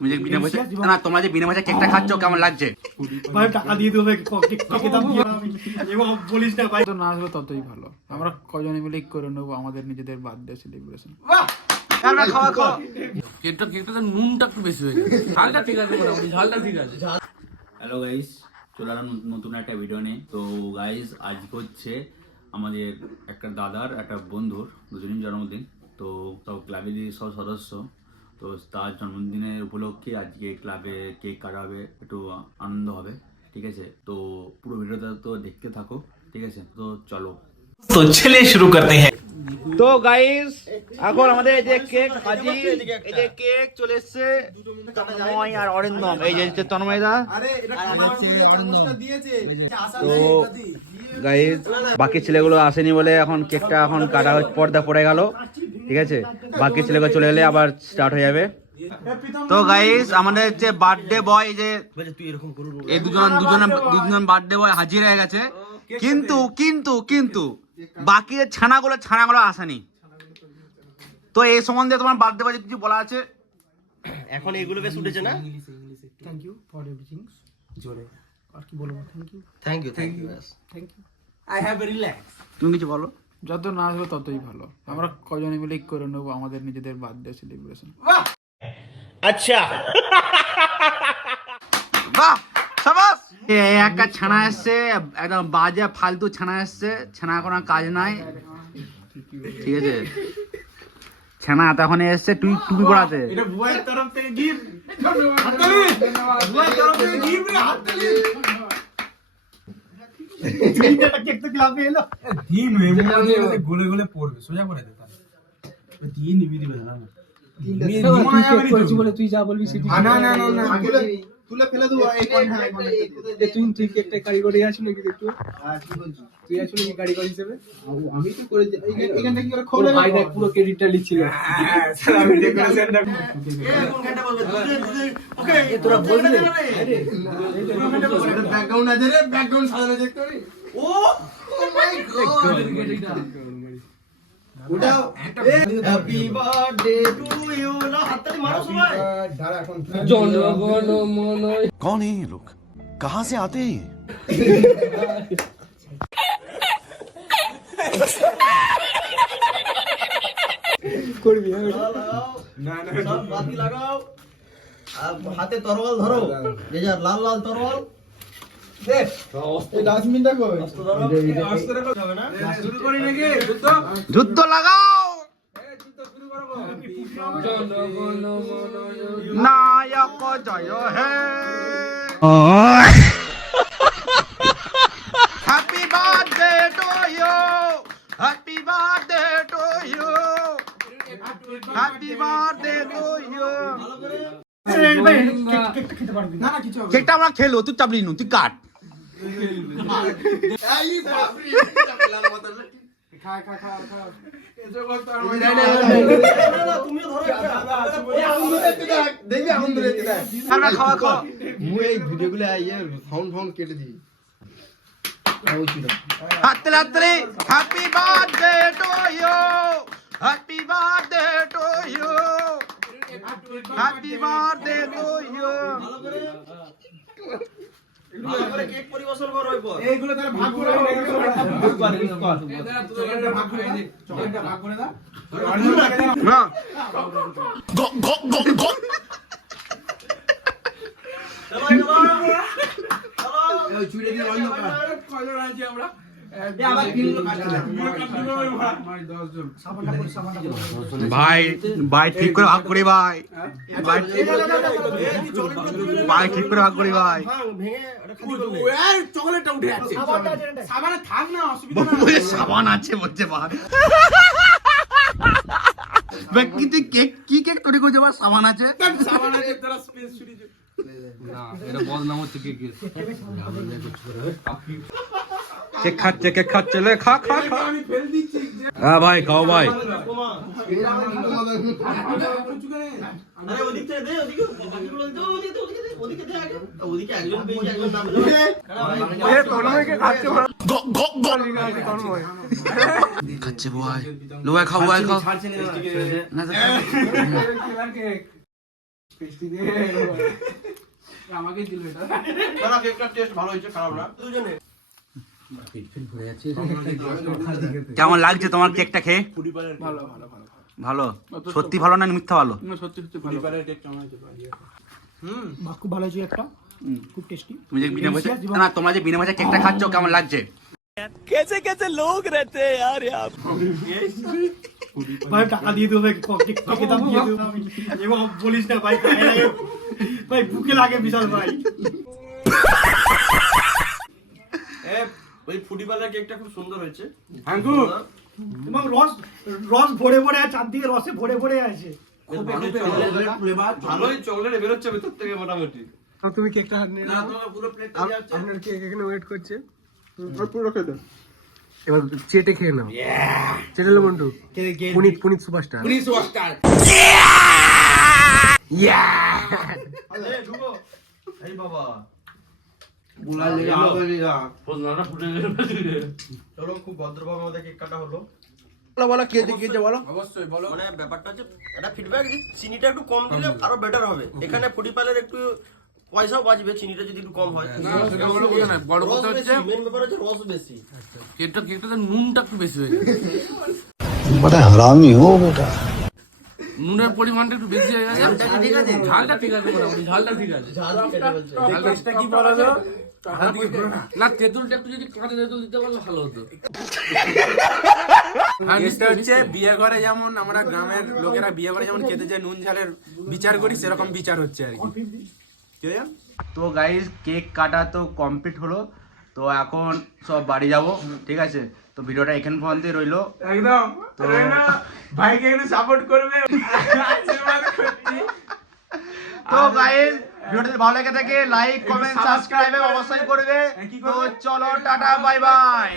তুমি যে বিনা পয়সা না, তোমরা যে বিনা পয়সা কেকটা খাচ্ছ কেমন লাগছে? ভাই টাকা দিয়ে দেবো কেকের দাম দিয়ে এবং বলিস না ভাই। তো না আসবে ততই ভালো। আমরা কজনে মিলে করে নেবো আমাদের নিজেদের বার্থডে সেলিব্রেশন। কেকটা তো নুনটা একটু বেশি হয়ে গেছে, ঝালটা ঠিক আছে, মোটামুটি ঝালটা ঠিক আছে। হ্যালো গাইস, চলে এলাম নতুন একটা ভিডিও নিয়ে। তো গাইস আজকে হচ্ছে আমাদের একটা দাদার একটা বন্ধুর দুজনের জন্মদিন। তো সব ক্লাবেরই সব সদস্য, তো তার জন্মদিনের উপলক্ষে আজকে ক্লাবে কেক কাটা হবে, একটু আনন্দ হবে, ঠিক আছে? তো পুরো ভিডিওটা তো দেখতে থাকো, ঠিক আছে? তো চলো, तो चलिए शुरू करते हैं। তো গাইস এখন আমাদের এই যে কেক হাজির, এই যে কেক চলে এসেছে তন্ময় আর অরিন্দম, এই যে হচ্ছে তন্ময়দা আর হচ্ছে অরিন্দম। তো গাইস বাকি ছেলেগুলো আসেনি বলে এখন কেকটা এখন কাটা পর্দা পড়ে গেল, ঠিক আছে? বাকি ছেলেগুলো চলে গেলে আবার স্টার্ট হয়ে যাবে। তো গাইস আমাদের হচ্ছে বার্থডে বয়, যে এই দুজন বার্থডে বয় হাজির হয়ে গেছে, কিন্তু কিন্তু কিন্তু বাকি ছানাগুলো আসেনি। তো এই সম্বন্ধে তোমার বার্থডে বয় কিছু বলা আছে? এখন এগুলো বেশ উঠেছে না? Thank you for everything. জোরে আর কি বলবো? Thank you thank you. I have relax. তুমি কিছু বলো। যত না আসবে ততই ভালো। আমরা কজনে মিলে করে নেবো আমাদের নিজেদের বার্থডে সেলিব্রেশন। अच्छा বাহ শাবাশ। এই একটা ছানা এসছে, একদম বাজে ফালতু ছানা এসছে, ছানা কোনো কাজ নাই, ঠিক আছে? ছানা তখন এসছে টুপি পড়াতে। এটা বুয়ার তরফ থেকে গিফট। হাততালি। বুয়ার তরফ থেকে গিফট, হাততালি। এটা কেক তো ক্লাবে এলো। দিন মেমোরি গোলে গোলে পড়বে, সোজা করে দে তাহলে। দিয়ে নিবি দিবে না। তুই যা বলবি সেটি। না না না না তুলে ফেলে দেবো। এই কোন তুই কেকটা কারিগরি আছিস নাকি একটু? কি বলছিস? তুই আসলে কি কারিগর হিসেবে? আমি তো করে এখানটা কি করে খোলে ভাই, দেখ পুরো ক্রেডিটটা লিখছিল। স্যার আমি ডেকোরেশনটা কোন ঘন্টা বলবে? ওকে তোরা বলবি না রে। ব্যাকগ্রাউন্ড আছে রে, ব্যাকগ্রাউন্ড সাজানো চেক করি। ও মাই গড, উঠাও। Happy birthday to you. না হাততালি মারো সবাই। দাঁড়া এখন জনগণ মন। कौन है ये लोग, कहाँ से आते हैं? করবি না না সব বাতি লাগাও আর হাতে তরোয়াল ধরো, যে যার লাল লাল তরোয়াল দেখ। এই ডাস্টবিনটা কই? অস্ত্র ধরো, অস্ত্র রাখো হবে না? শুরু করি নাকি যুদ্ধ? যুদ্ধ লাগাও। যুদ্ধ শুরু করব। নায়ক জয় হে। Happy birthday to you, happy birthday to you, happy birthday to you. কেকটা খেতে পারবি না? না কিছু হবে। কেকটা আমরা খেলো, তুই চাপলি নু, তুই কাট। এই বাপরে চাপলার মত। খা খা খা খা। এসো করতে আর মজা না। তুমিও ধরো। এই আনন্দ দেখতে দেখ, দেখবি আনন্দ দেখতে দেখ। আমরা খাওয়া খাওয়া। মুই এই ভিডিওগুলো আইয়ে সাউন্ড কেটে দিই। হাততালি হাততালি। Happy birthday to you, happy birthday to you, happy birthday to you. ভালো করে কেক পরিবেশন করো এরপর। এইগুলো তাহলে ভাগ করে দাও। চকলেটটা ভাগ করে দে। চকলেটটা ভাগ করে দাও। না চলো চলো ওই চুড়ে দিয়ে বন্ধ কর। কজন আছি আমরা? এই আবার কিনলো কাটতে না। আমার 10 জন। সাবানটা পড়ে সাবানটা পড়ে। ভাই, ভাই ঠিক করে ভাগ করি ভাই, ভাই ভাই ঠিক করে ভাগ করি ভাই। ভাঙ ভেঙে এটা খালি করবে। এই চকলেটটা উঠে যাচ্ছে। সাবানটা আছে না? সাবানে থাক না, অসুবিধা বলবো যে সাবান আছে বলছে ভাই। ব্যক্তি তুই কেক কি কেক তৈরি করছে ভাই? সাবান আছে, সাবান আছে, তোরা স্পেস ছুরি দে। না এটা বদনাম হচ্ছে কেকের। কেক খাচ্ছে, কেক খাচ্ছে, লে খা খা খা। আমি ফেল দিচ্ছি। হ্যাঁ ভাই খাও ভাই। তোমা আরে ওদিক থেকে দে, ওদিকে বাকিগুলো দে, ওদিকে দে, ওদিকে দে আগে। ওদিকে একজন বেশি একজন নাম বলে। এ তন্ময়কে খাচ্ছে ওরা। খাচ্ছে ভাই, লো ভাই খাও ভাই খাও। না তো পেস্টি দিয়ে আমাকেই দিল এটা। না কেকটা টেস্ট ভালো হয়েছে, খারাপ না দুজনে। কেমন লাগছে তোমার কেকটা খেয়ে? ভালো ভালো ভালো ভালো? সত্যি ভালো না মিথ্যা ভালো? না, সত্যি সত্যি ভালো। খুব ভালো হয়েছে একটা, খুব টেস্টি। তুমি যে বিনা পয়সা না, তোমরা যে বিনা পয়সা কেকটা খাচ্ছ কেমন লাগছে? ভাই টাকা দিয়ে দেবো, কেকের দাম দিয়ে দেবো। এবং বলিস না ভাই, গায়ে লাগে ভাই, বুকে লাগে বিশাল ভাই। ওই ফুডি পার্লার কেকটা খুব সুন্দর হয়েছে। এবং রস রস ভরে ভরে আছে, চারদিকে রসে ভরে ভরে আছে। ভালোই চকলেট বেরোচ্ছে ভেতর থেকে মোটামুটি। তুমি কেকটা হাত নিয়ে নাও, তোমাকে পুরো প্লেট আপনার কেক এখানে ওয়েট করছে। পুরো খেয়ে দাও, এবার চেটে খেয়ে নাও। চেটে লো মন্টু, পুনিত পুনিত সুপারস্টার। এই বাবা চলো, খুব ভদ্রভাবে আমাদের কেক কাটা হলো। অবশ্যই বলো। মানে ব্যাপারটা হচ্ছে একটা ফিডব্যাক, চিনিটা একটু কম দিলে আরো বেটার হবে। এখানে ফুডি পার্লার একটু পয়সাও বাঁচবে, চিনিটা যদি একটু কম হয়। না, সেটা বড় কথা নয়, বড় রস কথা বেশি, হচ্ছে মেন ব্যাপার হচ্ছে রস বেশি। কেকটাতে নুনটা একটু বেশি হয়ে গেছে। बड़ा हरामी हो बेटा। নুনের পরিমাণটা একটু বেশি হয়ে গেছে। ঠিক আছে, ঝালটা ঠিক আছে, মোটামুটি ঝালটা ঠিক আছে। টেস্টটা কি বলো তো? না, তেঁতুলটা একটু যদি কাঁচা তেঁতুল দিতে পারলে ভালো হতো। হ্যাঁ, টেস্টটা হচ্ছে বিয়ে ঘরে যেমন আমরা গ্রামের লোকেরা বিয়ে ঘরে যেমন খেতে যায় নুন ঝালের বিচার করি, সেরকম বিচার হচ্ছে আর কি। তো গাইস কেক কাটা তো কমপ্লিট হলো, তো এখন সব বাড়ি যাব, ঠিক আছে? তো ভিডিওটা এখান পর্যন্তই রইলো। একদম তো ভাইকে একটু সাপোর্ট করবে, আশীর্বাদ করছি। তো গাইস ভিডিওটা যদি ভালো লেগে থাকে লাইক কমেন্ট সাবস্ক্রাইব অবশ্যই করবে। তো চলো টাটা বাই বাই।